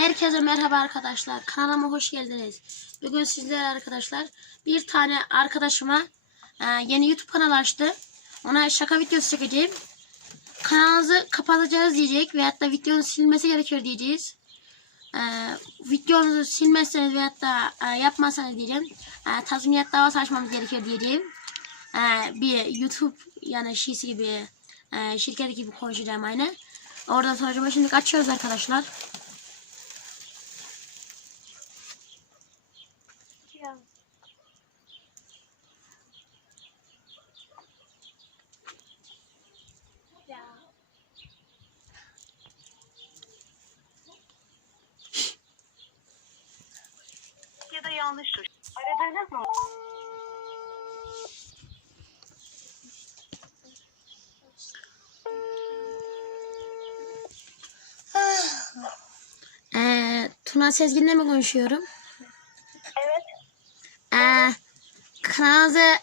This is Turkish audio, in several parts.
Herkese merhaba arkadaşlar. Kanalıma hoş geldiniz. Bugün sizler arkadaşlar bir tane arkadaşıma e, yeni YouTube kanalı açtı. Ona şaka videosu çekeceğim. Kanalınızı kapatacağız diyecek veyahut da videonun silmesi gerekiyor diyeceğiz. E, videonuzu silmezseniz veyahut da e, yapmazsanız diyeceğim. E, tazminat davası açmamız gerekiyor diyeceğim. E, bir YouTube yani şişi gibi e, şirket gibi konuşacağım aynı. Oradan sonra şimdi açıyoruz arkadaşlar. ya da yanlış tuş. Aradığınız mı? Ee, Tuna Sezgin'le mi konuşuyorum? Evet. Ee, kanalınızı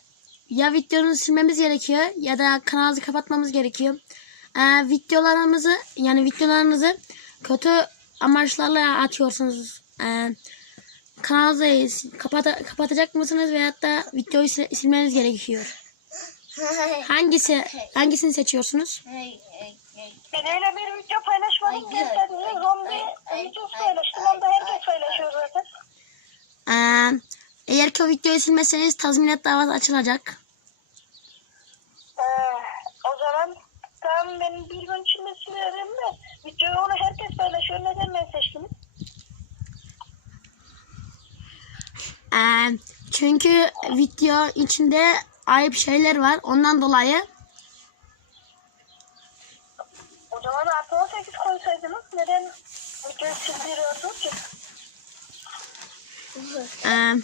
ya videonuzu silmemiz gerekiyor ya da kanalınızı kapatmamız gerekiyor. Ee, videolarımızı yani videolarınızı kötü amaçlarla atıyorsunuz. Ee, kanalınızı kapata, kapatacak mısınız veyahut da videoyu sil- silmeniz gerekiyor. Hangisi hangisini seçiyorsunuz? Biriyle bir video paylaşmadım gösterdiniz. Zombi videosu paylaştım. Onu da herkes paylaşıyor zaten. Ee, eğer ki o videoyu silmezseniz tazminat davası açılacak. Ee, o zaman tamam benim bir gün içinde silerim de videoyu onu herkes paylaşıyor. Neden ben seçtiniz? Ee, çünkü video içinde ayıp şeyler var. Ondan dolayı O zaman artı 18 koysaydınız. Neden videoyu sildiriyorsunuz ki? e,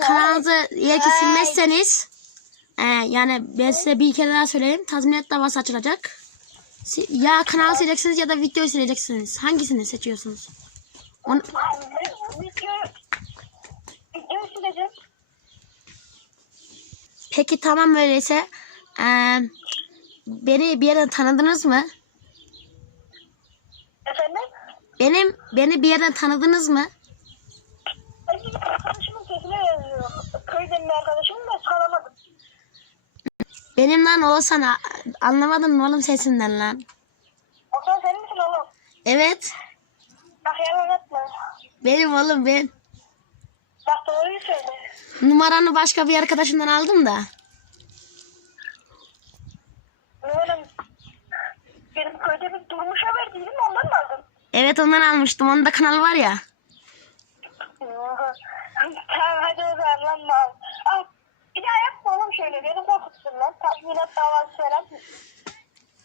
kanalınızı eğer ki silmezseniz e, yani ben size bir kere daha söyleyeyim. Tazminat davası açılacak. Ya kanalı sileceksiniz ya da videoyu sileceksiniz. Hangisini seçiyorsunuz? On, peki tamam öyleyse. E, beni bir yerden tanıdınız mı? Efendim? Benim beni bir yerden tanıdınız mı? Benim arkadaşımın sesine benziyor. Köyden bir arkadaşım da tanımadım. Benim lan olsana anlamadın mı oğlum sesinden lan? O zaman senin misin oğlum? Evet. Bak yalan. Benim oğlum ben. Bak doğruyu söyle. Numaranı başka bir arkadaşımdan aldım da. Numaram benim köyde bir durmuş haber değil mi? Ondan mı aldın? Evet ondan almıştım. Onun da kanalı var ya. tamam hadi o zaman lan mal. Al. Bir daha yapma oğlum şöyle. Beni korkuttun lan. Tazminat davası falan.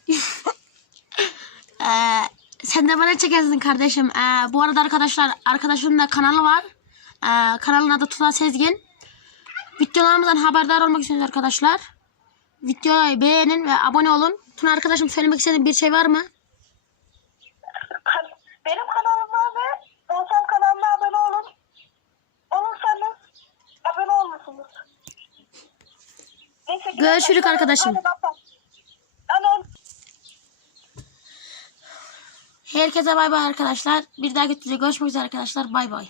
Ee, sen de bana çekersin kardeşim. Ee, bu arada arkadaşlar arkadaşımın da kanalı var. Ee, kanalın adı Tuna Sezgin. Videolarımızdan haberdar olmak istiyorsunuz arkadaşlar. Videoyu beğenin ve abone olun. Tuna arkadaşım söylemek istediğin bir şey var mı? Benim kanalıma ve Oğuzhan kanalına abone olun. Olursanız abone olmuşsunuz. Neyse, Görüşürük arkadaşım. Hadi kapat. Lan oğlum. Herkese bay bay arkadaşlar. Bir dahaki videoda görüşmek arkadaşlar. Bay bay.